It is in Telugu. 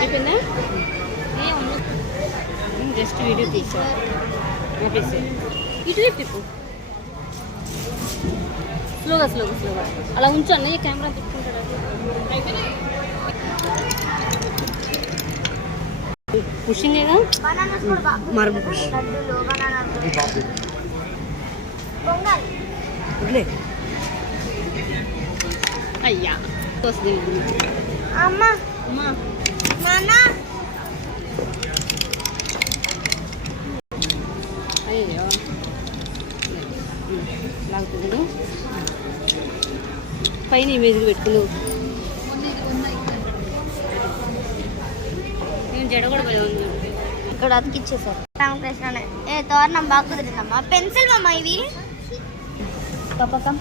అయిపోయిందా? జస్ట్ వీడియో తీసా ఆపేసి ఇటు తిప్పు. స్లోగా స్లోగా స్లోగా అలా ఉంచు అన్నయ్య కెమెరా తిప్పుకుంటాడు? పుషింగేగా బనానాస్ కూడా బాగా మరపు పుష్ అయ్యా. వస్తుంది. అమ్మ. అమ్మా. అయ్యో. లాగుతుంది. పైన ఇమేజ్కి పెట్టుకుందు. నేను జడ కూడా ఇక్కడ అతికిచ్చేసారు. రామకృష్ణ ఏ తోరణం బాగా కుదిరిందమ్మా. పెన్సిల్ మమ్మ ఇది పప్పకం